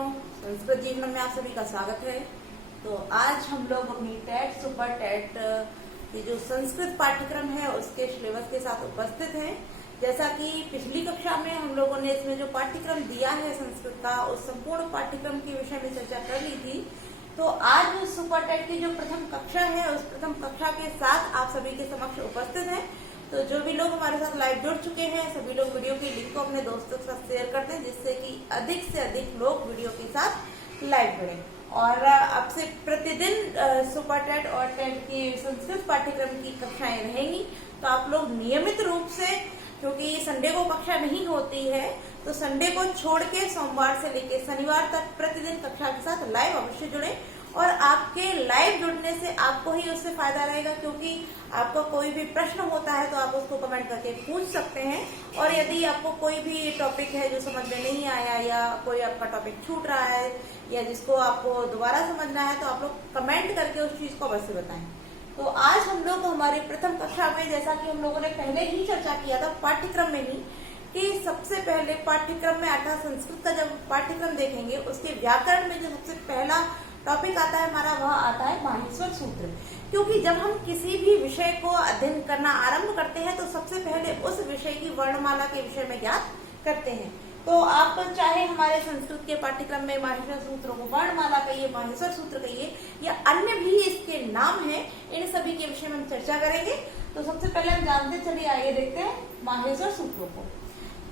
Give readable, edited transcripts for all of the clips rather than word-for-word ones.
मित्रों, संस्कृत जीवन में आप सभी का स्वागत है। तो आज हम लोग अपनी टेट सुपर टेट की जो संस्कृत पाठ्यक्रम है उसके सिलेबस के साथ उपस्थित हैं। जैसा कि पिछली कक्षा में हम लोगों ने इसमें जो पाठ्यक्रम दिया है संस्कृत का, उस संपूर्ण पाठ्यक्रम के विषय में चर्चा कर ली थी। तो आज सुपर टेट की जो प्रथम कक्षा है उस प्रथम कक्षा के साथ आप सभी के समक्ष उपस्थित हैं। तो जो भी लोग हमारे साथ लाइव जुड़ चुके हैं सभी लोग वीडियो की लिंक को अपने दोस्तों के साथ शेयर करते हैं, जिससे कि अधिक से अधिक लोग वीडियो के साथ लाइव जुड़ें। और अब से प्रतिदिन सुपर टेट और टेट की संस्कृत पाठ्यक्रम की कक्षाएं रहेंगी। तो आप लोग नियमित रूप से, क्योंकि संडे को कक्षा नहीं होती है, तो संडे को छोड़ के सोमवार से लेकर शनिवार तक प्रतिदिन कक्षा के साथ लाइव अवश्य जुड़े। और आपके लाइव जुड़ने से आपको ही उससे फायदा रहेगा, क्योंकि आपका कोई भी प्रश्न होता है तो आप उसको कमेंट करके पूछ सकते हैं। और यदि आपको कोई भी टॉपिक है जो समझ में नहीं आया या कोई आपका टॉपिक छूट रहा है या जिसको आपको दोबारा समझना है, तो आप लोग कमेंट करके उस चीज को अवश्य बताएं। तो आज हम लोग हमारी प्रथम कक्षा में, जैसा कि हम लोगों ने पहले ही चर्चा किया था पाठ्यक्रम में ही, कि सबसे पहले पाठ्यक्रम में अर्थात संस्कृत का जब पाठ्यक्रम देखेंगे उसके व्याकरण में जो सबसे पहला टॉपिक आता है हमारा, वह आता है माहेश्वर सूत्र। क्योंकि जब हम किसी भी विषय को अध्ययन करना आरंभ करते हैं तो सबसे पहले उस विषय की वर्णमाला के विषय में ज्ञात करते हैं। तो आप चाहे हमारे संस्कृत के पाठ्यक्रम में माहेश्वर सूत्र को वर्णमाला कहिए, माहेश्वर सूत्र कहिए, या अन्य भी इसके नाम हैं, इन सभी के विषय में हम चर्चा करेंगे। तो सबसे पहले हम जानते चलिए, आइए देखते हैं माहेश्वर सूत्रों को।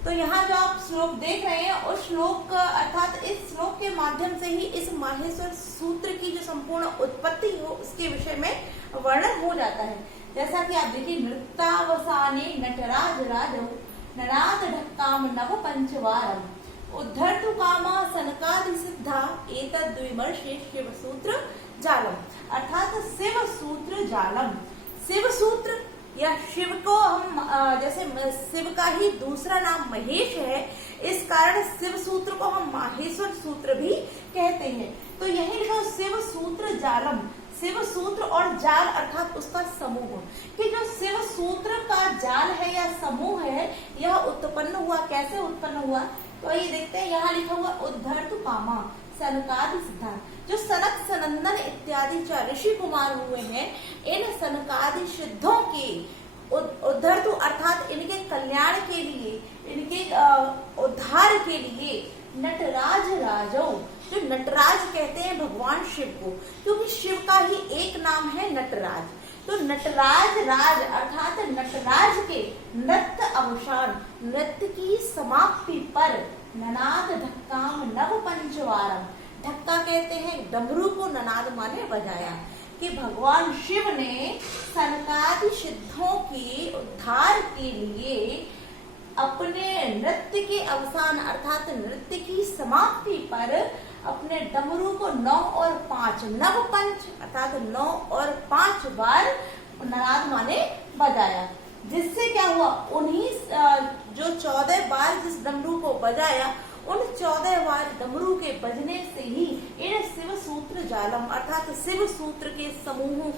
तो यहाँ जो आप श्लोक देख रहे हैं उस श्लोक अर्थात इस श्लोक के माध्यम से ही इस माहेश्वर सूत्र की जो संपूर्ण उत्पत्ति हो उसके विषय में वर्णन हो जाता है। जैसा कि आप देखिए, नृत्तावसाने नटराज राजौ ननाद ढक्काम नव पंचवारम उद्धर्तु कामा सनकादि सिद्धा एतद्विमर्शे शिव सूत्र जालम। अर्थात शिव सूत्र जालम, शिव सूत्र या शिव को हम जैसे शिव का ही दूसरा नाम महेश है, इस कारण शिव सूत्र को हम माहेश्वर सूत्र भी कहते हैं। तो यही लिखो शिव सूत्र जालम, शिव सूत्र और जाल अर्थात उसका समूह, कि जो शिव सूत्र का जाल है या समूह है यह उत्पन्न हुआ। कैसे उत्पन्न हुआ? तो ये देखते हैं, यहाँ लिखा हुआ उद्धर्तु कामा सनकादि सिद्धा। जो सनक सनंदन इत्यादि चार ऋषि कुमार हुए हैं, इन सनकादि सिद्धों के उद्धर्तु अर्थात इनके कल्याण के लिए, इनके उद्धार के लिए नटराज राजौ, जो नटराज कहते हैं भगवान शिव को, क्योंकि शिव का ही एक नाम है नटराज। तो नटराज राज अर्थात नटराज के नृत्य अवसान, नृत्य की समाप्ति पर ननाद ढक्काम नव पंचवारम, ढक्का कहते हैं डमरू को, ननाद माने बजाया, कि भगवान शिव ने सनकादि सिद्धों के उद्धार के लिए अपने नृत्य के अवसान अर्थात नृत्य की समाप्ति पर अपने डमरू को 9 और 5 नव पंच अर्थात 9 और 5 बार ननाद माने बजाया। जिससे क्या हुआ, उन्हीं जो 14 बार जिस डमरू को बजाया, उन 14 बार डमरू के बजने से ही इन शिव सूत्र जालम अर्थात शिव सूत्र के समूहों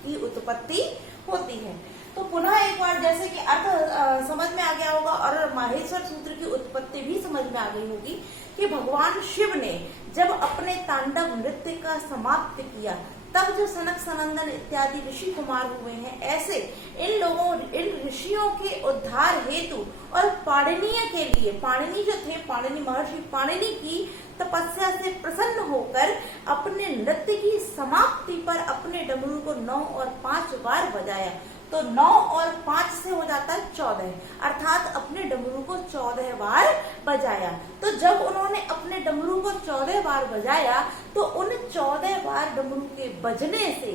की उत्पत्ति होती है। तो पुनः एक बार, जैसे कि अर्थ समझ में आ गया होगा और माहेश्वर सूत्र की उत्पत्ति भी समझ में आ गई होगी, कि भगवान शिव ने जब अपने तांडव नृत्य का समाप्त किया तब जो सनक सनंदन इत्यादि ऋषि कुमार हुए हैं, ऐसे इन ऋषियों के उद्धार हेतु और पाणिनीय के लिए, पाणिनि जो थे, पाणिनि महर्षि पाणिनि की तपस्या से प्रसन्न होकर अपने नृत्य की समाप्ति पर अपने डमरू को 9 और 5 बार बजाया। तो 9 और 5 से हो जाता है 14, अर्थात अपने डमरू को 14 बार बजाया। तो जब उन्होंने अपने डमरू को 14 बार बजाया तो उन 14 बार डमरू के बजने से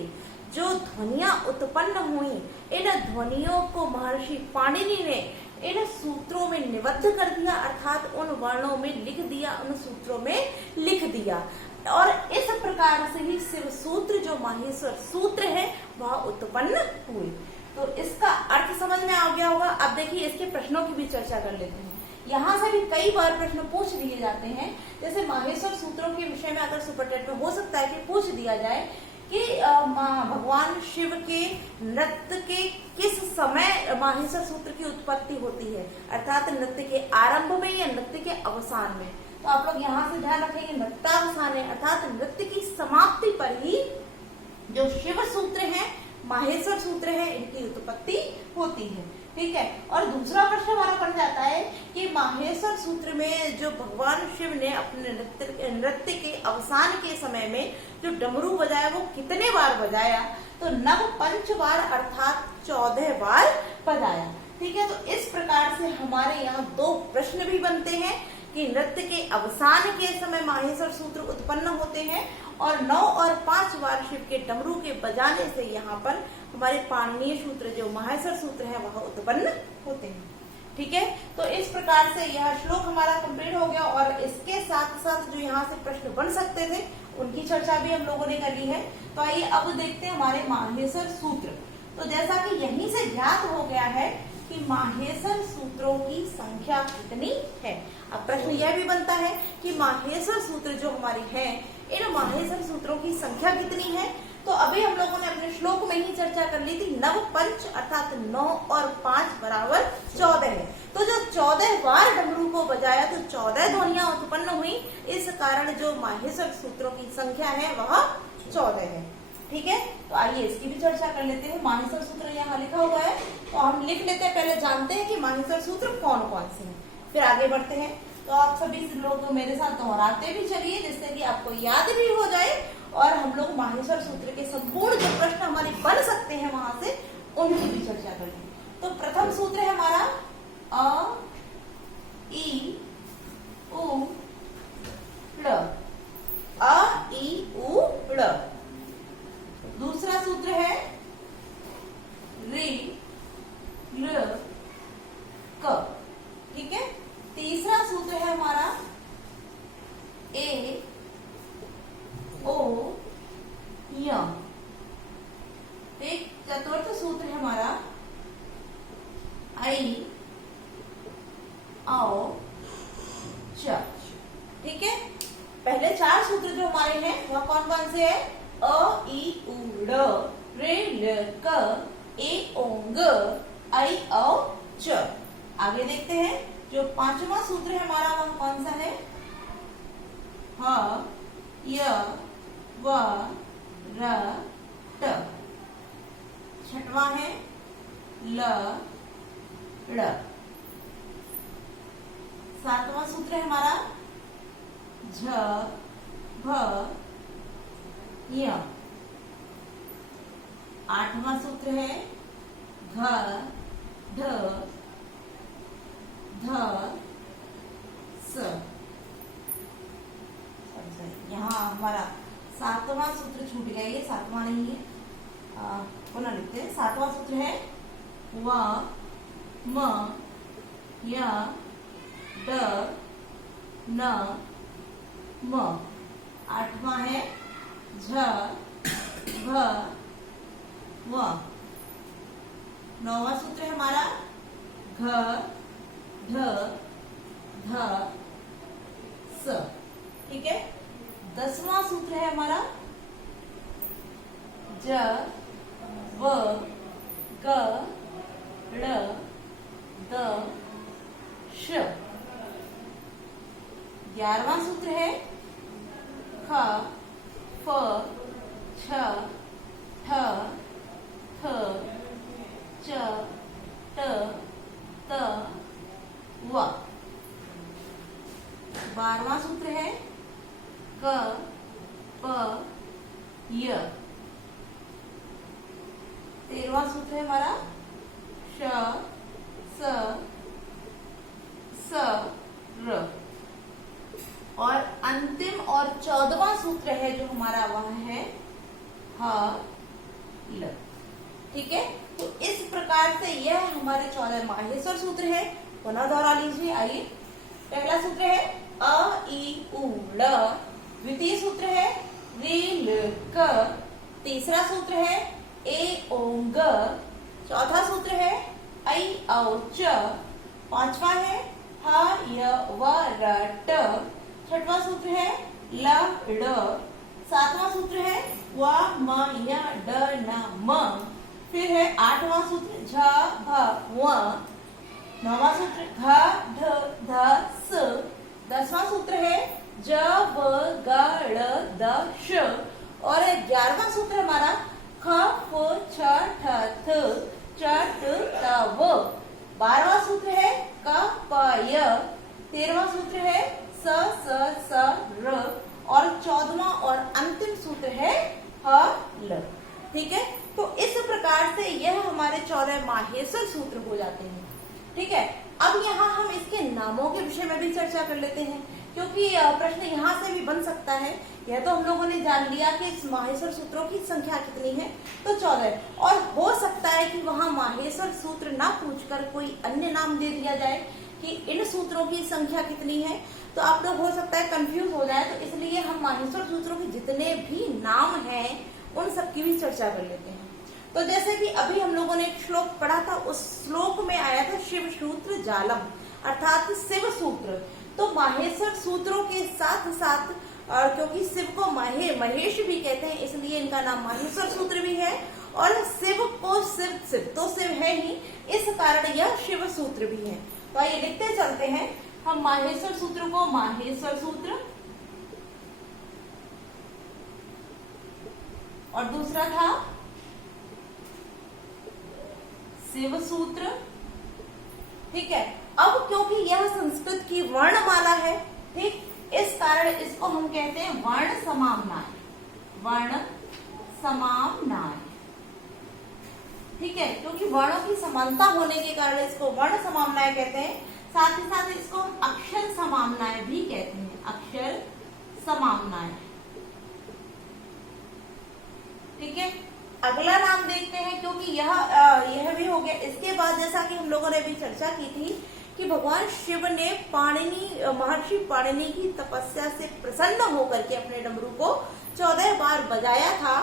जो ध्वनियां उत्पन्न हुई, इन ध्वनियों को महर्षि पाणिनि ने इन सूत्रों में निबद्ध कर दिया, अर्थात उन वर्णों में लिख दिया, उन सूत्रों में लिख दिया। और इस प्रकार से ही शिव सूत्र जो माहेश्वर सूत्र है वह उत्पन्न हुए। तो इसका अर्थ समझ में आ गया होगा। अब देखिए इसके प्रश्नों की भी चर्चा कर लेते हैं। यहाँ से भी कई बार प्रश्न पूछ लिए जाते हैं। जैसे माहेश्वर सूत्रों के विषय में अगर सुपर टेट में हो सकता है कि पूछ दिया जाए कि भगवान शिव के नृत्य के किस समय माहेश्वर सूत्र की उत्पत्ति होती है, अर्थात नृत्य के आरंभ में या नृत्य के अवसान में। तो आप लोग यहाँ से ध्यान रखेंगे नृत्यावसाने अर्थात नृत्य की समाप्ति पर ही जो शिव सूत्र है, माहेश्वर सूत्र है, इनकी उत्पत्ति होती है। ठीक है। और दूसरा प्रश्न हमारा पड़ जाता है कि माहेश्वर सूत्र में जो भगवान शिव ने अपने नृत्य के अवसान के समय में जो डमरू बजाया वो कितने बार बजाया? तो नव 5 बार अर्थात 14 बार बजाया। ठीक है। तो इस प्रकार से हमारे यहाँ 2 प्रश्न भी बनते हैं कि नृत्य के अवसान के समय माहेश्वर सूत्र उत्पन्न होते हैं और 9 और 5 बार शिव के डमरू के बजाने से यहाँ पर हमारे पाणिनीय सूत्र जो माहेश्वर सूत्र है वह उत्पन्न होते हैं। ठीक है। तो इस प्रकार से यह श्लोक हमारा कंप्लीट हो गया और इसके साथ साथ जो यहाँ से प्रश्न बन सकते थे उनकी चर्चा भी हम लोगों ने कर ली है। तो आइए अब देखते हैं हमारे माहेश्वर सूत्र। तो जैसा कि यहीं से ज्ञात हो गया है कि माहेश्वर सूत्रों की संख्या कितनी है। अब प्रश्न यह भी बनता है कि माहेश्वर सूत्र जो हमारी है, इन माहेश्वर सूत्रों की संख्या कितनी है। तो अभी हम लोगों ने अपने श्लोक में ही चर्चा कर ली थी, नव 5 अर्थात 9 और 5 बराबर 14 है। तो जो 14 बार डमरू को बजाया तो 14 ध्वनियां उत्पन्न हुई। इस कारण जो माहेश्वर सूत्रों की संख्या है वह 14 है। ठीक है। तो आइए इसकी भी चर्चा कर लेते हैं। माहेश्वर सूत्र यहाँ लिखा हुआ है तो हम लिख लेते हैं, पहले जानते हैं कि माहेश्वर सूत्र कौन कौन से हैं, फिर आगे बढ़ते हैं। तो आप सभी लोग मेरे साथ दोहराते भी चलिए जिससे कि आपको याद भी हो जाए और हम लोग माहेश्वर सूत्र के संपूर्ण जो प्रश्न हमारे बन सकते हैं वहां से उनकी भी चर्चा करेंगे। तो प्रथम सूत्र है हमारा अ ई उ ळ, अ ई उ ळ। दूसरा सूत्र है रि ल क। ठीक है। तीसरा सूत्र है हमारा ए ओ य। एक चतुर्थ सूत्र है हमारा आई आओ च। ठीक है। पहले 4 सूत्र जो हमारे हैं वह कौन कौन से है? अ ई उ ड़, रे ल क, ए ओ ग, आई औ च। आगे देखते हैं जो 5वां सूत्र है हमारा वह कौन सा है? ह य व र ट। 6वां है ल ड़। 7वां सूत्र है हमारा झ भ य। 8वां सूत्र है घ ढ ध स। यहाँ हमारा 7वां सूत्र छूट गया, ये 7वां नहीं है, पुनः लिखते हैं। 7वां सूत्र है व म य ड न म। 8वां है झ भ व। 9वां सूत्र है हमारा घ ढ ध स। ठीक है। 10वां सूत्र है हमारा ज व ग ड़ द श। 11वां सूत्र है ख फ छ ठ थ च ट त व। 12वां सूत्र है क प य। 13वां सूत्र है हमारा श स स र। और अंतिम और 14वां सूत्र है जो हमारा वह है ह ल। ठीक है। तो इस प्रकार से यह हमारे 14 माहेश्वर सूत्र है। पुनः दोहरा लीजिए। आइए। पहला सूत्र है अ ई उ ळ। द्वितीय सूत्र है रि ल क। तीसरा सूत्र है ए ओ ग। चौथा सूत्र है ऐ औ च। 5वां है ह य व र ट। 6वां सूत्र है ल ड़। 7वां सूत्र है व म य ड न म। फिर है 8वां सूत्र झ भ व। 9वां सूत्र घ ढ ध स। 10वां सूत्र है ज व ग ड़ द श, और 11वां सूत्र हमारा ख फ छ ठ थ च ट त व। 12वां सूत्र है क प य। 13वां सूत्र है स स स र, और 14वां और अंतिम सूत्र है ह ल। ठीक है, तो इस प्रकार से यह हमारे 14 माहेश्वर सूत्र हो जाते हैं। ठीक है, अब यहाँ हम इसके नामों के विषय में भी चर्चा कर लेते हैं, क्योंकि प्रश्न यहाँ से भी बन सकता है। यह तो हम लोगों ने जान लिया कि इस माहेश्वर सूत्रों की संख्या कितनी है, तो 14, और हो सकता है कि वहाँ माहेश्वर सूत्र ना पूछकर कोई अन्य नाम दे दिया जाए कि इन सूत्रों की संख्या कितनी है, तो आप लोग हो सकता है कंफ्यूज हो जाए। तो इसलिए हम माहेश्वर सूत्रों के जितने भी नाम हैं उन सब की भी चर्चा कर लेते हैं। तो जैसे कि अभी हम लोगों ने एक श्लोक पढ़ा था, उस श्लोक में आया था शिव सूत्र जालम, अर्थात शिव सूत्र। तो माहेश्वर सूत्रों के साथ साथ, और क्योंकि शिव को महेश भी कहते हैं, इसलिए इनका नाम माहेश्वर सूत्र भी है, और शिव को शिव तो शिव है ही, इस कारण यह शिव सूत्र भी है। तो आइए लिखते चलते हैं हम माहेश्वर सूत्र को। माहेश्वर सूत्र, और दूसरा था शिव सूत्र। ठीक है, अब क्योंकि यह संस्कृत की वर्णमाला है, ठीक, इस कारण इसको हम कहते हैं वर्ण समाम्नाय। वर्ण समाम्नाय, ठीक है, क्योंकि वर्णों की समानता होने के कारण इसको वर्ण समाम्नाय कहते हैं। साथ ही साथ इसको हम अक्षर समाम्नाय भी कहते हैं, अक्षर समाम्नाय। ठीक है, अगला नाम देखते हैं, क्योंकि यह भी हो गया। इसके बाद जैसा कि हम लोगों ने भी चर्चा की थी कि भगवान शिव ने महर्षि पाणिनि की तपस्या से प्रसन्न होकर के अपने डमरू को 14 बार बजाया था,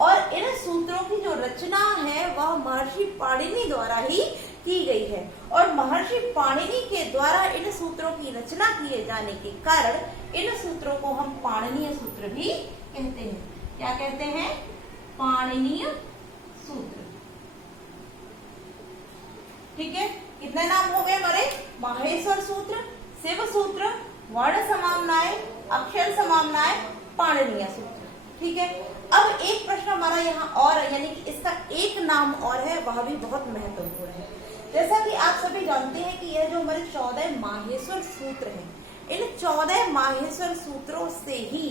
और इन सूत्रों की जो रचना है वह महर्षि पाणिनि द्वारा ही की गई है, और महर्षि पाणिनि के द्वारा इन सूत्रों की रचना किए जाने के कारण इन सूत्रों को हम पाणिनीय सूत्र भी कहते हैं। क्या कहते हैं? पाणिनीय सूत्र। ठीक है, कितने नाम हो गए हमारे? माहेश्वर सूत्र, शिव सूत्र, वर्ण समाम्नाय, अक्षर समाम्नाय, पाणिनीय सूत्र। ठीक है, अब एक प्रश्न हमारा यहाँ और, यानी कि इसका एक नाम और है, वह भी बहुत महत्वपूर्ण है। जैसा कि आप सभी जानते हैं कि यह जो हमारे 14 माहेश्वर सूत्र हैं, इन 14 माहेश्वर सूत्रों से ही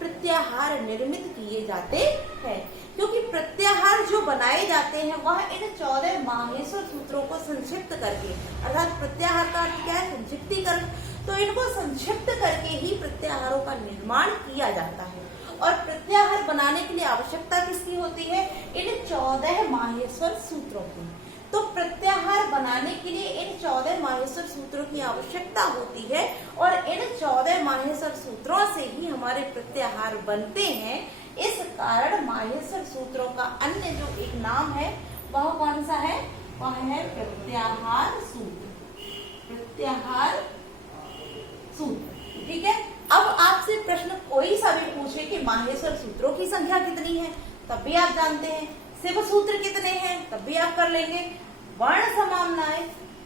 प्रत्याहार निर्मित किए जाते हैं, क्योंकि प्रत्याहार जो बनाए जाते हैं वह इन 14 माहेश्वर सूत्रों को संक्षिप्त करके, अर्थात प्रत्याहार का अर्थ क्या है? संक्षिप्तीकरण। तो इनको संक्षिप्त करके ही प्रत्याहारों का निर्माण किया जाता है, और प्रत्याहार बनाने के लिए आवश्यकता किसकी होती है? इन 14 माहेश्वर सूत्रों की। तो प्रत्याहार बनाने के लिए इन 14 माहेश्वर सूत्रों की आवश्यकता होती है, और इन 14 माहेश्वर सूत्रों से ही हमारे प्रत्याहार बनते हैं। इस कारण माहेश्वर सूत्रों का अन्य जो एक नाम है वह कौन सा है? वह है प्रत्याहार सूत्र। प्रत्याहार सूत्र। ठीक है, अब आपसे प्रश्न कोई सा भी पूछे कि माहेश्वर सूत्रों की संख्या कितनी है, तब भी आप जानते हैं। शिव सूत्र कितने हैं, तब भी आप कर लेंगे। वर्ण समाम्नाय,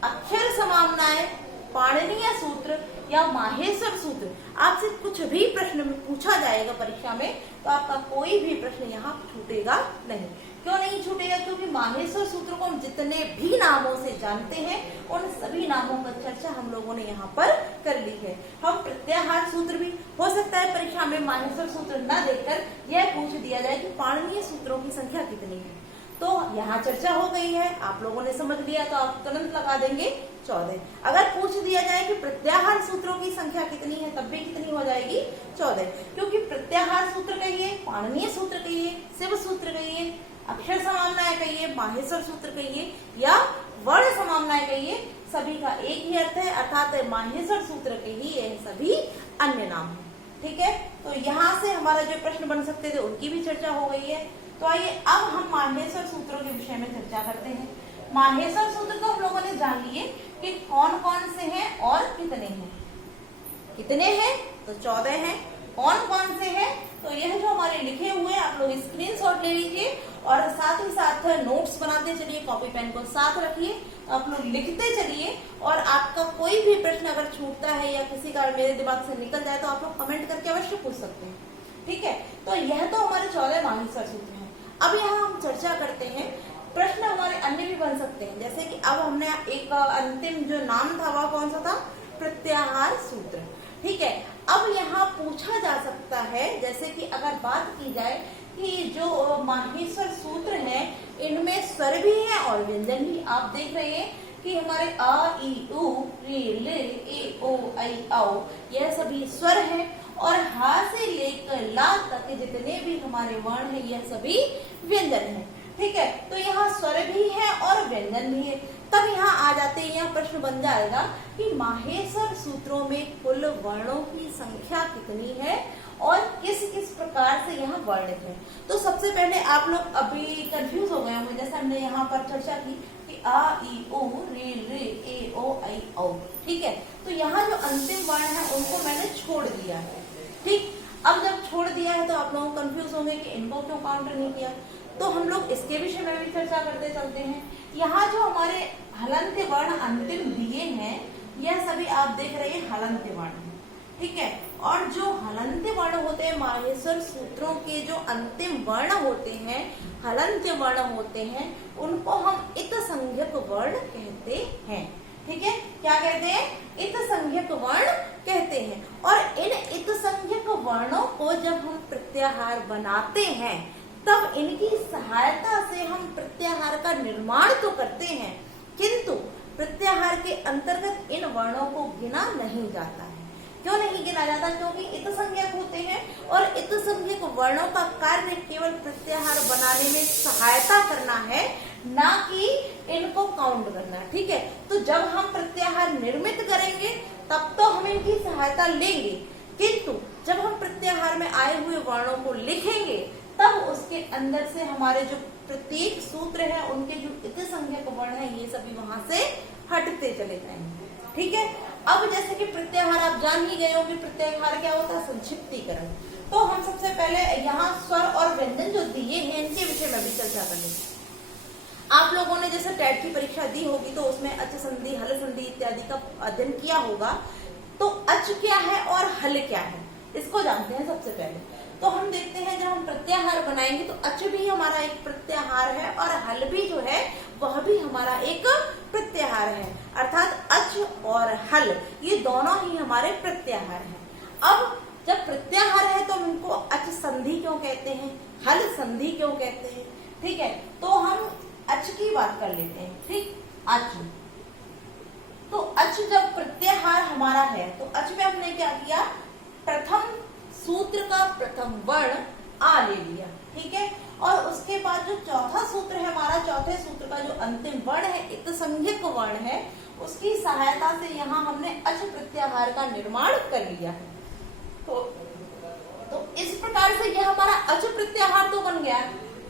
अक्षर समाम्नाय, पाणिनीय सूत्र या माहेश्वर सूत्र, आपसे कुछ भी प्रश्न में पूछा जाएगा परीक्षा में, तो आपका कोई भी प्रश्न यहाँ छूटेगा नहीं। क्यों नहीं छूटेगा? क्योंकि माहेश्वर सूत्र को हम जितने भी नामों से जानते हैं उन सभी नामों पर चर्चा हम लोगों ने यहाँ पर कर ली है। हम प्रत्याहार सूत्र भी, हो सकता है परीक्षा में माहेश्वर सूत्र न देकर यह पूछ दिया जाए कि पाणिनीय सूत्रों की संख्या कितनी है, तो यहाँ चर्चा हो गई है, आप लोगों ने समझ लिया, तो आप तुरंत लगा देंगे 14। अगर पूछ दिया जाए कि प्रत्याहार सूत्रों की संख्या कितनी है, तब भी कितनी हो जाएगी? 14, क्योंकि प्रत्याहार सूत्र कहिए, पाणिनीय सूत्र कहिए, शिव सूत्र कहिए, अक्षर समाम्नाय कहिए, माहेश्वर सूत्र कहिए या वर्ण समाम्नाय कहिए, सभी का एक ही अर्थ है, अर्थात माहेश्वर सूत्र के ही ये सभी अन्य नाम है। ठीक है, तो यहाँ से हमारा जो प्रश्न बन सकते थे उनकी भी चर्चा हो गई है। तो आइए अब हम माहेश्वर सूत्रों के विषय में चर्चा करते हैं। माहेश्वर सूत्र तो हम लोगों ने जान लिए कि कौन कौन से हैं और कितने हैं। कितने हैं? तो 14 हैं। कौन कौन से हैं? तो यह जो हमारे लिखे हुए हैं आप लोग स्क्रीनशॉट ले लीजिए और साथ ही साथ नोट्स बनाते चलिए, कॉपी पेन को साथ रखिए, आप लोग लिखते चलिए। और आपका कोई भी प्रश्न अगर छूटता है या किसी का मेरे दिमाग से निकल जाए तो आप लोग कमेंट करके अवश्य पूछ सकते हैं, ठीक है। तो यह तो हमारे 14 माहेश्वर सूत्र हैं। अब यहाँ हम चर्चा करते हैं, प्रश्न हमारे अन्य भी बन सकते हैं, जैसे कि अब हमने एक अंतिम जो नाम था वह कौन सा था, प्रत्याहार सूत्र, ठीक है। अब यहाँ पूछा जा सकता है, जैसे कि अगर बात की जाए कि जो माहेश्वर सूत्र हैं इनमें स्वर भी है और व्यंजन भी। आप देख रहे हैं कि हमारे अ ई उ री ले ए ओ आई औ यह सभी स्वर हैं और हा से लेकर ला तक जितने भी हमारे वर्ण हैं यह सभी व्यंजन हैं, ठीक है। तो यहाँ स्वर भी है और व्यंजन भी है। तब यहाँ आ जाते हैं, यहाँ प्रश्न बन जाएगा कि माहेश्वर सूत्रों में कुल वर्णों की संख्या कितनी है और किस किस प्रकार से यहाँ वर्णित है। तो सबसे पहले आप लोग अभी कंफ्यूज हो गए होंगे, जैसे हमने यहाँ पर चर्चा की कि आ ई ओ रे रे ए ओ आई औ, ठीक है। तो यहाँ जो अंतिम वर्ण है उनको मैंने छोड़ दिया है, ठीक। अब जब छोड़ दिया है तो आप लोग कंफ्यूज होंगे कि इनको क्यों काउंट नहीं किया, तो हम लोग इसके विषय में भी चर्चा करते चलते हैं। यहाँ जो हमारे हलंत वर्ण अंतिम दिए हैं यह सभी आप देख रहे हैं हलंत वर्ण, ठीक है। और जो हलंत वर्ण होते हैं माहेश्वर सूत्रों के जो अंतिम वर्ण होते हैं, हलंत वर्ण होते हैं, उनको हम इत संज्ञक वर्ण कहते हैं, ठीक है। क्या कहते हैं, इत संज्ञक वर्ण कहते हैं। और इन इत संज्ञक वर्णों को जब हम प्रत्याहार बनाते हैं तब इनकी सहायता से हम प्रत्याहार का निर्माण तो करते हैं, किंतु प्रत्याहार के अंतर्गत इन वर्णों को गिना नहीं जाता है। क्यों नहीं गिना जाता, क्योंकि इत संज्ञक होते हैं और इत संज्ञक वर्णों का कार्य केवल प्रत्याहार बनाने में सहायता करना है, ना कि इनको काउंट करना, ठीक है। तो जब हम प्रत्याहार निर्मित करेंगे तब तो हम इनकी सहायता लेंगे, किंतु जब हम प्रत्याहार में आए हुए वर्णों को लिखेंगे तब उसके अंदर से हमारे जो प्रत्येक सूत्र है उनके जो इत संज्ञक वर्ण है ये सभी वहां से हटते चले जाएंगे, ठीक है। अब जैसे कि प्रत्याहार आप जान ही गए हो कि प्रत्याहार क्या होता है, संक्षिप्तीकरण। तो हम सबसे पहले यहाँ स्वर और व्यंजन जो दिए हैं इनके विषय में भी चर्चा करेंगे। आप लोगों ने जैसे टेट की परीक्षा दी होगी तो उसमें अच संधि, हल संधि इत्यादि का अध्ययन किया होगा। तो अच क्या है और हल क्या है इसको जानते हैं सबसे पहले। तो हम देखते हैं जब हम प्रत्याहार बनाएंगे तो अच भी हमारा एक प्रत्याहार है और हल भी जो है वह भी हमारा एक प्रत्याहार है, अर्थात अच और हल ये दोनों ही हमारे प्रत्याहार हैं। अब जब प्रत्याहार है तो हम इनको अच संधि क्यों कहते हैं, हल संधि क्यों कहते हैं, ठीक है। तो हम अच की बात कर लेते हैं, ठीक। अच, तो अच जब प्रत्याहार हमारा है तो अच में हमने क्या किया, प्रथम सूत्र का प्रथम वर्ण आ ले लिया, ठीक है। और उसके बाद जो चौथा सूत्र है हमारा, चौथे सूत्र का जो अंतिम वर्ण है इत संज्ञक वर्ण है, उसकी सहायता से यहाँ हमने अच प्रत्याहार का निर्माण कर लिया है। तो इस प्रकार से यह हमारा अच प्रत्याहार तो बन गया।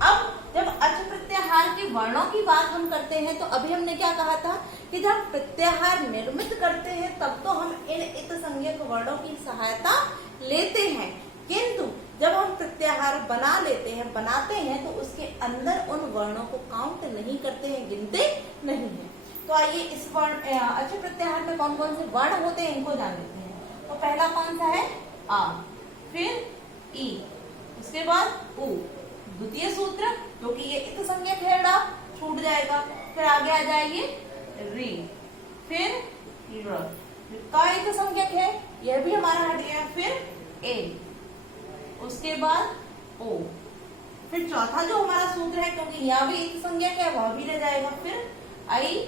अब जब अच प्रत्याहार के वर्णों की बात हम करते हैं तो अभी हमने क्या कहा था कि जब प्रत्याहार निर्मित करते हैं तब तो हम इन इत संज्ञक वर्णों की सहायता लेते हैं, किंतु जब हम प्रत्याहार बनाते हैं तो उसके अंदर उन वर्णों को काउंट नहीं करते हैं, गिनते नहीं हैं। तो आइए इस वर्ण अच प्रत्याहार में कौन कौन से वर्ण होते हैं इनको जान लेते हैं। तो पहला कौन सा है, आ, फिर ई, उसके बाद उ, द्वितीय सूत्र क्योंकि ये इत संज्ञक है डा छूट जाएगा, फिर आगे आ जाएगी री, फिर र का इत संज्ञक है यह भी हमारा हट गया, फिर ए, उसके बाद ओ, फिर चौथा जो हमारा सूत्र है क्योंकि यहाँ भी इत संज्ञक है वह भी रह जाएगा, फिर आई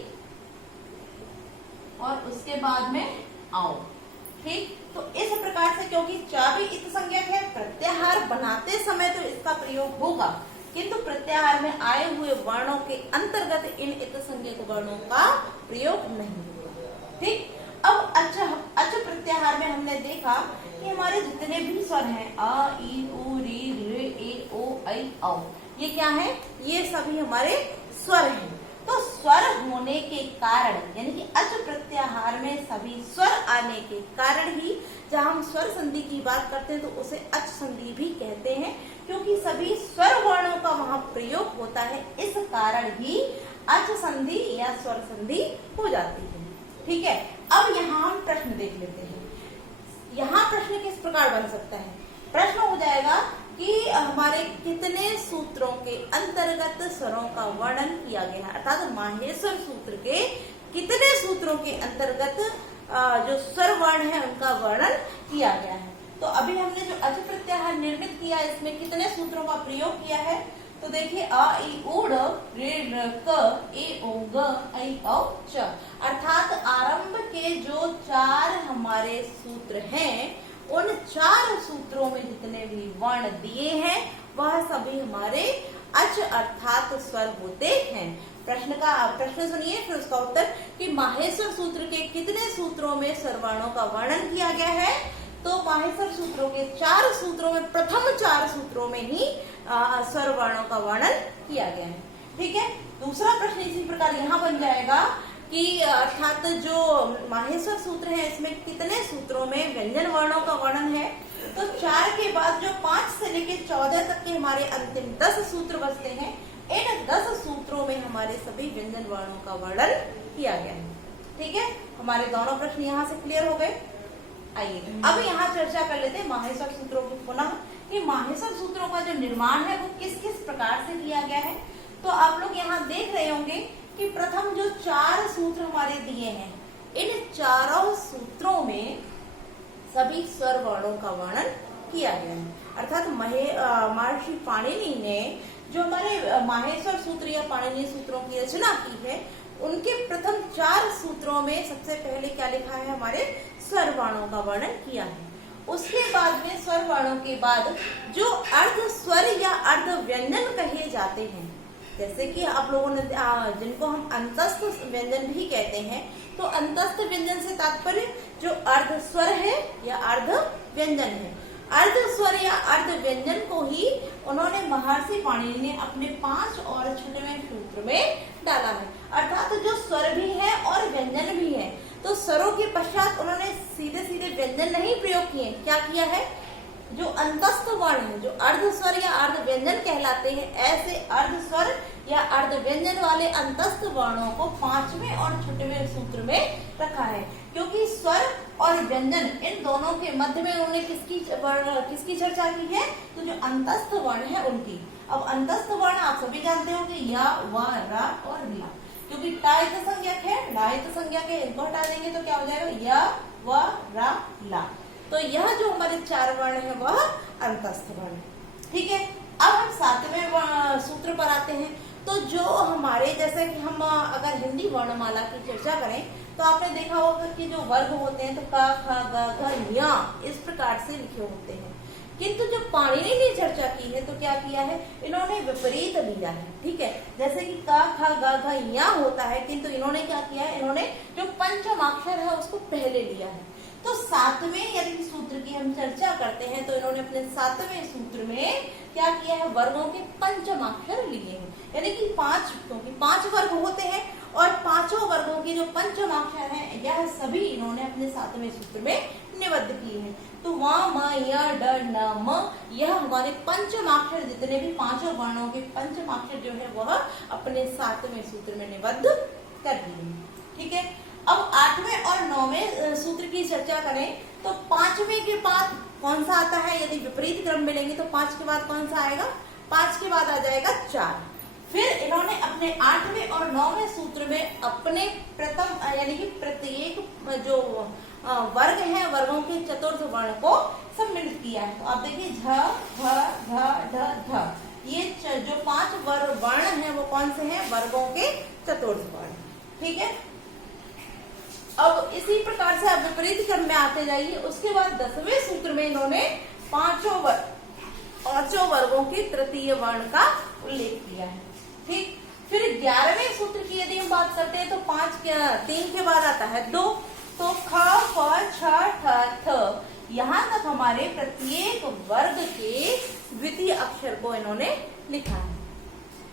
और उसके बाद में आओ, ठीक। तो इस प्रकार से क्योंकि चाबी इत संज्ञक है प्रत्याहार बनाते समय तो इसका प्रयोग होगा, किंतु प्रत्याहार में आए हुए वर्णों के अंतर्गत इन इत संज्ञक वर्णों का प्रयोग नहीं होगा, ठीक। अब अच प्रत्याहार में हमने देखा कि हमारे जितने भी स्वर हैं आ ई उ री रे ए ओ आई औ ये क्या है, ये सभी हमारे स्वर हैं। तो स्वर होने के कारण यानी कि अच प्रत्याहार में सभी स्वर आने के कारण ही जहां हम स्वर संधि की बात करते हैं तो उसे अच संधि भी कहते हैं, क्योंकि सभी स्वर वर्णों का वहां प्रयोग होता है, इस कारण ही अच संधि या स्वर संधि हो जाती है। ठीक है, अब यहाँ हम प्रश्न देख लेते हैं। यहाँ प्रश्न किस प्रकार बन सकता है? प्रश्न हो जाएगा कि हमारे कितने सूत्रों के अंतर्गत स्वरों का वर्णन किया गया है, अर्थात माहेश्वर सूत्र के कितने सूत्रों के अंतर्गत जो स्वर वर्ण है उनका वर्णन किया गया है। तो अभी हमने जो अच प्रत्याहार निर्मित किया, इसमें कितने सूत्रों का प्रयोग किया है? तो देखिए अ ई उ ड़ ऋ र क ए ओ ग ऐ औ च, अर्थात आरंभ के जो 4 हमारे सूत्र हैं, उन 4 सूत्रों में जितने भी वर्ण दिए हैं वह सभी हमारे अच अर्थात स्वर होते हैं। प्रश्न सुनिए फिर उसका उत्तर कि माहेश्वर सूत्र के कितने सूत्रों में स्वर वर्णों का वर्णन किया गया है? तो माहेश्वर सूत्रों के 4 सूत्रों में, प्रथम 4 सूत्रों में ही स्वर वर्णों का वर्णन किया गया है। ठीक है, दूसरा प्रश्न इसी प्रकार यहाँ बन जाएगा कि अर्थात जो माहेश्वर सूत्र है इसमें कितने सूत्रों में व्यंजन वर्णों का वर्णन है? तो 4 के बाद जो 5 से लेकर 14 तक के हमारे अंतिम 10 सूत्र बचते हैं, इन 10 सूत्रों में हमारे सभी व्यंजन वर्णों का वर्णन किया गया है। ठीक है, हमारे दोनों प्रश्न यहाँ से क्लियर हो गए। आइए अब यहाँ चर्चा कर लेते हैं माहेश्वर सूत्रों की पुनः, कि माहेश्वर सूत्रों का जो निर्माण है वो किस किस प्रकार से किया गया है। तो आप लोग यहाँ देख रहे होंगे कि प्रथम जो 4 सूत्र हमारे दिए हैं, इन चारों सूत्रों में सभी स्वर वर्णों का वर्णन किया गया है। अर्थात महर्षि पाणिनि ने जो हमारे माहेश्वर सूत्र या पाणिनि सूत्रों की रचना की है, उनके प्रथम 4 सूत्रों में सबसे पहले क्या लिखा है? हमारे स्वर वर्णों का वर्णन किया है। उसके बाद में स्वर वर्णों के बाद जो अर्ध स्वर या अर्ध व्यंजन कहे जाते हैं, जैसे कि आप लोगों ने जिनको हम अंतस्थ व्यंजन भी कहते हैं, तो अंतस्थ व्यंजन से तात्पर्य जो अर्ध स्वर है या अर्ध व्यंजन है। अर्ध स्वर या अर्ध व्यंजन को ही उन्होंने महर्षि पाणिनि ने अपने 5 और 6वें सूत्र में डाला है। अर्थात जो स्वर भी है और व्यंजन भी है, तो स्वरों के पश्चात उन्होंने सीधे सीधे व्यंजन नहीं प्रयोग किए। क्या किया है? जो अंतस्थ वर्ण है, जो अर्ध स्वर या अर्ध व्यंजन कहलाते हैं, ऐसे अर्ध स्वर या अर्ध व्यंजन वाले अंतस्थ वर्णों को 5वें और 6वें सूत्र में रखा है, क्योंकि स्वर और व्यंजन इन दोनों के मध्य में उन्होंने किसकी चर्चा की है? तो जो अंतस्थ वर्ण है उनकी। अब अंतस्थ वर्ण आप सभी जानते हो कि या, व, रा और ला, क्योंकि टाइत संज्ञक है, लायित संज्ञक है, इनको हटा देंगे तो क्या हो जाएगा? या, व, रा, ला। तो यह जो हमारे 4 वर्ण है वह अंतस्थ वर्ण है। ठीक है, अब हम 7वें सूत्र पर आते हैं। तो जो हमारे, जैसे कि हम अगर हिंदी वर्णमाला की चर्चा करें तो आपने देखा होगा कि जो वर्ग होते हैं तो क, ख, ग, घ, ञ इस प्रकार से लिखे होते हैं, किंतु जो पाणिनि ने चर्चा की है तो क्या किया है? इन्होंने विपरीत लिया है। ठीक है, जैसे कि क, ख, ग, घ, ञ होता है, किंतु इन्होंने क्या किया है? इन्होंने जो पंचमाक्षर है उसको पहले लिया है। तो 7वें यदि सूत्र की हम चर्चा करते हैं तो इन्होंने अपने 7वें सूत्र में क्या किया है? वर्गों के पंचमाक्षर लिए हैं, यानी कि 5, क्योंकि 5 वर्ग होते हैं और 5 वर्गों की जो पंचमाक्षर हैं यह सभी इन्होंने अपने 7वें सूत्र में निबद्ध किए हैं। तो व, म, य, ड, न, म, यह हमारे पंचमाक्षर, जितने भी 5 वर्णों के पंचमाक्षर जो है वह अपने 7वें सूत्र में निबद्ध कर दिए हैं। ठीक है, अब 8वें और 9वें सूत्र की चर्चा करें तो 5वें के बाद कौन सा आता है? यदि विपरीत क्रम में लेंगे तो 5 के बाद कौन सा आएगा? 5 के बाद आ जाएगा 4। फिर इन्होंने अपने 8वें और 9वें सूत्र में अपने प्रथम यानी कि प्रत्येक जो वर्ग है, वर्गों के चतुर्थ वर्ण को सम्मिलित किया है। तो आप देखिए झ, भ, ध, ढ, ध, ये जो 5 वर्ण है वो कौन से हैं? वर्गों के चतुर्थ वर्ण। ठीक है, अब इसी प्रकार से आप विपरीत क्रम में आते जाइए। उसके बाद 10वें सूत्र में इन्होंने 5 वर्गों के तृतीय वर्ण का उल्लेख किया है। ठीक, फिर 11वें सूत्र की यदि हम बात करते हैं तो 3 के बाद आता है 2, तो ख, फ, छ, ठ, थ, यहाँ तक हमारे प्रत्येक वर्ग के द्वितीय अक्षर को इन्होंने लिखा है।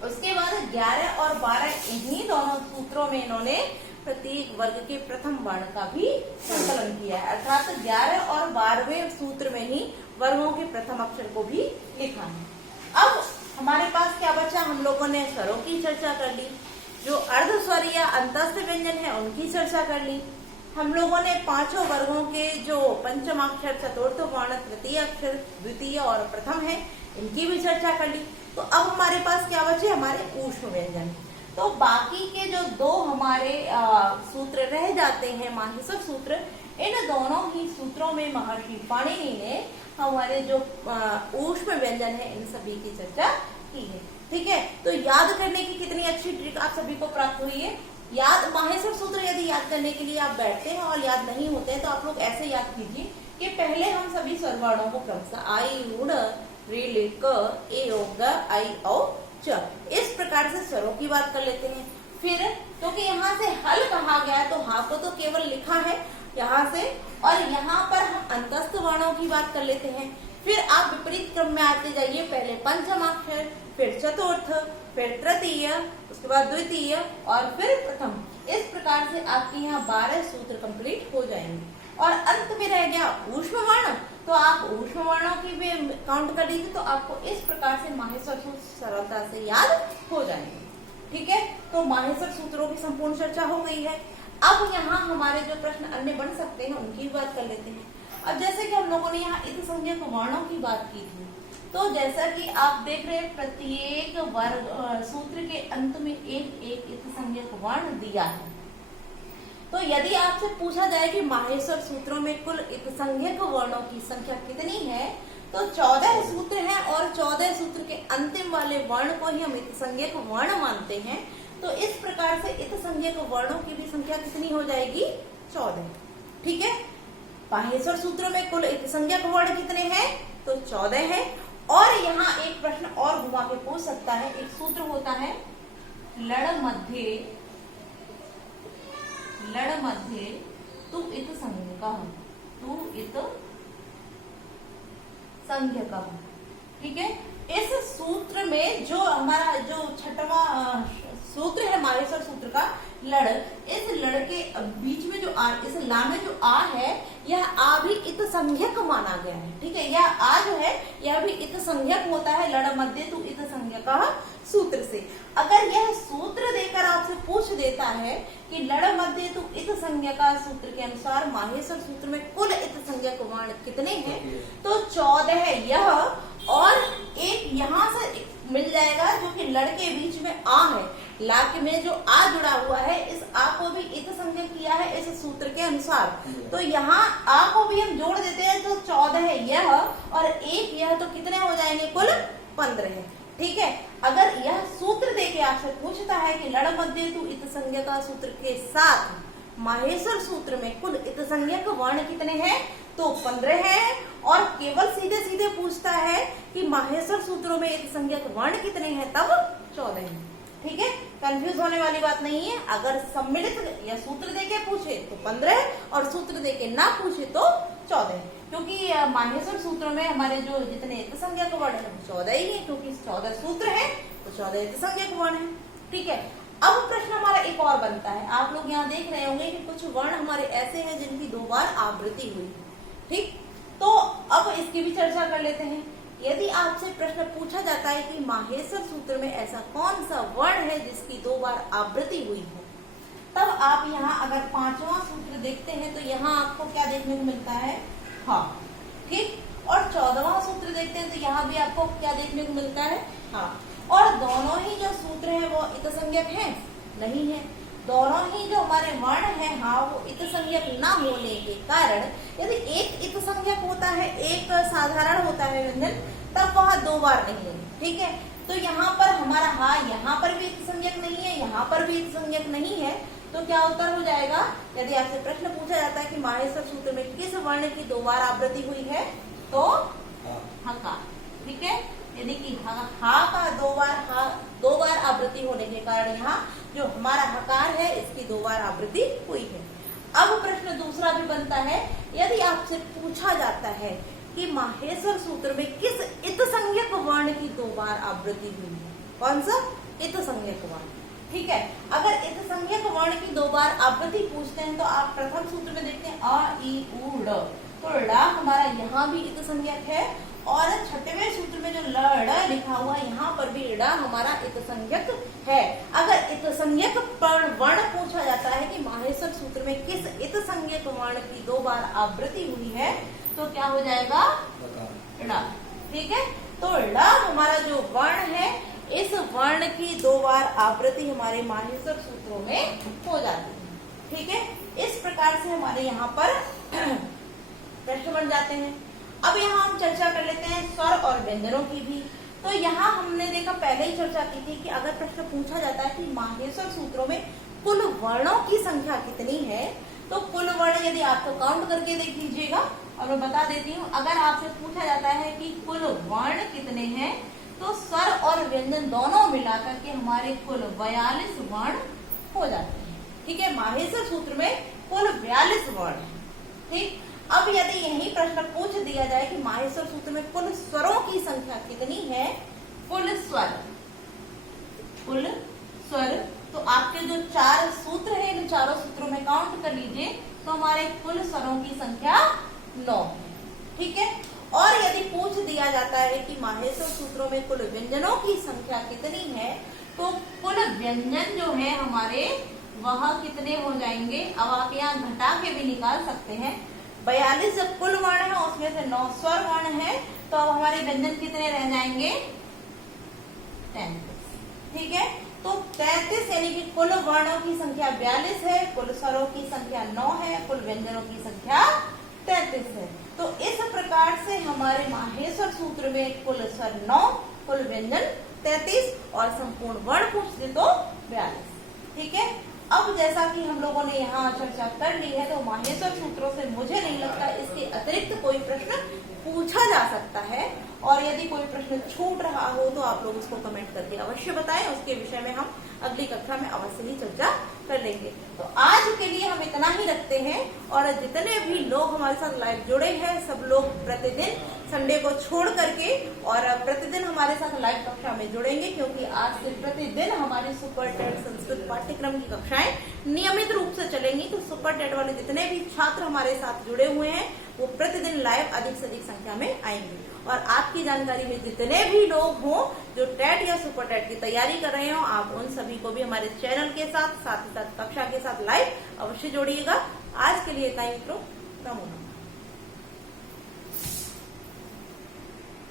उसके बाद 11 और 12 इन्हीं दोनों सूत्रों में इन्होंने प्रत्येक वर्ग के प्रथम वर्ण का भी संकलन किया है, अर्थात 11 और 12वें सूत्र में ही वर्गों के प्रथम अक्षर को भी लिखा है। अब हमारे पास क्या बचा, हम लोगों ने स्वरों की चर्चा कर ली, जो अर्धस्वर या अंतस्थ व्यंजन है उनकी चर्चा कर ली, हम लोगों ने पांचों वर्गों के जो पंचम अक्षर, चतुर्थ वर्ण, तृतीय अक्षर, द्वितीय और प्रथम है, इनकी भी चर्चा कर ली। तो अब हमारे पास क्या बचे, हमारे ऊष्म व्यंजन। तो बाकी के जो दो हमारे सूत्र रह जाते हैं, माहेश्वर सूत्र, इन दोनों ही सूत्रों में महर्षि पाणिनि ने हमारे जो ऊष्म व्यंजन है इन सभी की चर्चा की है। ठीक है, तो याद करने की कितनी अच्छी ट्रिक आप सभी को प्राप्त हुई है। याद माहेश्वर सूत्र यदि याद करने के लिए आप बैठते हैं और याद नहीं होते हैं तो आप लोग ऐसे याद कीजिए कि पहले हम सभी स्वर वर्णों को क्रमशः आई, उड़, रे, ले, क, ए, ओ, ग, आई, औ, च, इस प्रकार से स्वरों की बात कर लेते हैं। फिर क्योंकि यहाँ से हल कहा गया है तो हा को तो केवल लिखा है यहाँ से, और यहाँ पर हम अंतस्थ वर्णों की बात कर लेते हैं। फिर आप विपरीत क्रम में आते जाइए, पहले पंचम अक्षर, फिर चतुर्थ, फिर तृतीय, उसके बाद द्वितीय और फिर प्रथम। इस प्रकार से आपके यहाँ 12 सूत्र कंप्लीट हो जाएंगे। और अंत में रह गया ऊष्म वर्ण, तो आप ऊष्म वर्णों की भी काउंट कर लीजिए, तो आपको इस प्रकार से माहेश्वर सूत्र सरलता से याद हो जाएंगे। ठीक है, तो माहेश्वर सूत्रों की संपूर्ण चर्चा हो गई है। अब यहाँ हमारे जो प्रश्न अन्य बन सकते हैं उनकी बात कर लेते हैं। अब जैसे कि हम लोगों ने यहाँ इत संज्ञक वर्णों की बात की थी, तो जैसा कि आप देख रहे हैं प्रत्येक वर्ग सूत्र के अंत में एक एक इत संज्ञक वर्ण दिया है। तो यदि आपसे पूछा जाए कि माहेश्वर सूत्रों में कुल इत संज्ञक वर्णों की संख्या कितनी है, तो 14 सूत्र हैं और 14 सूत्र के अंतिम वाले वर्ण को ही हम इत संज्ञक वर्ण मानते हैं। तो इस प्रकार से इत संज्ञक वर्णों की भी संख्या कितनी हो जाएगी, 14। ठीक है, माहेश्वर सूत्रों में कुल इत संज्ञक वर्ण कितने हैं, तो 14 है। और यहाँ एक प्रश्न और घुमा के पूछ सकता है, एक सूत्र होता है लड़ मध्य तु इत संज्ञकः, तु इत संज्ञकः। ठीक है, इस सूत्र में जो हमारा जो छठवां सूत्र है माहेश्वर सूत्र का लड़, इस लड़ के बीच में जो आ, इस ला में जो आ है, यह आ भी इत संज्ञक माना गया है। ठीक है, यह आ जो है यह भी इत संज्ञक होता है, लड़ मध्य तु इत संज्ञकः सूत्र से। अगर यह सूत्र देकर आपसे पूछ देता है कि लड़ मध्य तु इत संज्ञकः सूत्र के अनुसार माहेश्वर सूत्र में कुल इत संज्ञक वर्ण कितने हैं, तो 14 है यह, और एक यहाँ से मिल जाएगा जो कि लड़ के बीच में आ है, ला में जो आ जुड़ा हुआ है, इस आ को भी इत संज्ञक किया है इस सूत्र के अनुसार। तो यहाँ आ को भी हम जोड़ देते हैं तो 14 है यह और एक यह, तो कितने हो जाएंगे, कुल 15 है। ठीक है, अगर यह सूत्र देके आपसे पूछता है कि लड़ मध्य तु इत संज्ञक सूत्र के साथ माहेश्वर सूत्र में कुल इत संज्ञक वर्ण कितने हैं, तो 15 है, और केवल सीधे सीधे पूछता है कि माहेश्वर सूत्रों में इत संज्ञक वर्ण कितने हैं, तब 14 है। ठीक है, कंफ्यूज होने वाली बात नहीं है। अगर सम्मिलित या सूत्र देके पूछे तो 15 है, और सूत्र देके ना पूछे तो 14 है, क्योंकि माहेश्वर सूत्रों में हमारे जो जितने इत संज्ञक वर्ण है 14 ही है, क्योंकि 14 सूत्र है तो 14 इत संज्ञक वर्ण है। ठीक है, अब प्रश्न हमारा एक और बनता है। आप लोग यहाँ देख रहे होंगे कि कुछ वर्ण हमारे ऐसे हैं जिनकी 2 बार आवृत्ति हुई है। ठीक, तो अब इसकी भी चर्चा कर लेते हैं। यदि आपसे प्रश्न पूछा जाता है कि माहेश्वर सूत्र में ऐसा कौन सा वर्ण है जिसकी 2 बार आवृत्ति हुई है, तब आप यहाँ अगर 5वां सूत्र देखते हैं तो यहाँ आपको क्या देखने को मिलता है, हाँ। ठीक, और 14वां सूत्र देखते हैं तो यहाँ भी आपको क्या देखने को मिलता है, हाँ। और दोनों ही जो सूत्र है वो इत संज्ञक है, नहीं है। दोनों ही जो हमारे वर्ण है, हाँ, वो इत संज्ञक ना होने के कारण, यदि एक इत संज्ञक होता है, एक साधारण होता है व्यंजन, तब वहाँ 2 बार नहीं है। ठीक है, तो यहाँ पर हमारा हाँ, यहाँ पर भी इत संज्ञक नहीं है, यहाँ पर भी इत संज्ञक नहीं है, तो क्या उत्तर हो जाएगा। यदि आपसे प्रश्न पूछा जाता है कि माहेश्वर सूत्र में किस वर्ण की 2 बार आवृत्ति हुई है, तो हकार। ठीक है, यानी कि हा का 2 बार आवृत्ति होने के कारण यहाँ जो हमारा हकार है इसकी 2 बार आवृत्ति हुई है। अब प्रश्न दूसरा भी बनता है, यदि आपसे पूछा जाता है कि माहेश्वर सूत्र में किस इत संज्ञक वर्ण की 2 बार आवृत्ति हुई है, कौन सा, इत संज्ञक वर्ण। ठीक है। अगर इत संज्ञक वर्ण की 2 बार आवृत्ति पूछते हैं तो आप प्रथम सूत्र में देखते हैं अ ई उ ड, तो ड हमारा यहाँ भी इत संज्ञक है, और छठवें सूत्र में जो ल ड़ लिखा हुआ यहाँ पर भी ड़ हमारा इत संज्ञक है। अगर इत संज्ञक वर्ण पूछा जाता है कि माहेश्वर सूत्र में किस इत संज्ञक वर्ण की 2 बार आवृत्ति हुई है तो क्या हो जाएगा ड़, ठीक है। तो ड़ हमारा जो वर्ण है, इस वर्ण की 2 बार आवृत्ति हमारे माहेश्वर सूत्रों में हो जाती है, ठीक है। इस प्रकार से हमारे यहाँ पर प्रश्न बन जाते हैं। अब यहाँ हम चर्चा कर लेते हैं स्वर और व्यंजनों की भी। तो यहाँ हमने देखा, पहले ही चर्चा की थी कि अगर प्रश्न पूछा जाता है कि माहेश्वर सूत्रों में कुल वर्णों की संख्या कितनी है, तो कुल वर्ण यदि आपको काउंट करके देख लीजिएगा, और मैं बता देती हूँ। अगर आपसे पूछा जाता है कि कुल वर्ण कितने हैं, तो स्वर और व्यंजन दोनों मिलाकर के हमारे कुल 42 वर्ण हो जाते हैं, ठीक है। माहेश्वर सूत्र में कुल 42 वर्ण है, ठीक। अब यदि यही प्रश्न पूछ दिया जाए कि माहेश्वर सूत्र में कुल स्वरों की संख्या कितनी है, कुल स्वर, तो आपके जो 4 सूत्र हैं, इन चारों सूत्रों में काउंट कर लीजिए, तो हमारे कुल स्वरों की संख्या 9 है, ठीक है। और यदि पूछ दिया जाता है कि माहेश्वर सूत्रों में कुल व्यंजनों की संख्या कितनी है, तो कुल व्यंजन जो है हमारे वह कितने हो जाएंगे। अब आप यहाँ घटा के भी निकाल सकते हैं। 42 जब कुल वर्ण है उसमें से 9 स्वर वर्ण है, तो अब हमारे व्यंजन कितने रह जाएंगे 33, ठीक है। तो 33 यानी कि कुल वर्णों की संख्या 42 है, कुल स्वरों की संख्या 9 है, कुल व्यंजनों की संख्या 33 है। तो इस प्रकार से हमारे माहेश्वर सूत्र में कुल स्वर 9, कुल व्यंजन 33 और संपूर्ण वर्ण पूछ दे तो 42, ठीक है। अब जैसा कि हम लोगों ने यहाँ चर्चा कर ली है, तो माहेश्वर सूत्रों से मुझे नहीं लगता इसके अतिरिक्त कोई प्रश्न पूछा जा सकता है, और यदि कोई प्रश्न छूट रहा हो तो आप लोग उसको कमेंट करके अवश्य बताएं। उसके विषय में हम अगली कक्षा में अवश्य ही चर्चा कर लेंगे। तो आज के लिए हम इतना ही रखते हैं, और जितने भी लोग हमारे साथ लाइव जुड़े हैं, सब लोग प्रतिदिन संडे को छोड़ करके और प्रतिदिन हमारे साथ लाइव कक्षा में जुड़ेंगे, क्योंकि आज से प्रतिदिन हमारी सुपर टेट संस्कृत पाठ्यक्रम की कक्षाएं नियमित रूप से चलेंगी। तो सुपर टेट वाले जितने भी छात्र हमारे साथ जुड़े हुए हैं, वो प्रतिदिन लाइव अधिक से अधिक संख्या में आएंगे। और आपकी जानकारी में जितने भी लोग हों जो टेट या सुपर टेट की तैयारी कर रहे हो, आप उन सभी को भी हमारे चैनल के साथ ही साथ कक्षा के साथ लाइव अवश्य जोड़िएगा। आज के लिए इतना ही मित्रों, नमो नमः।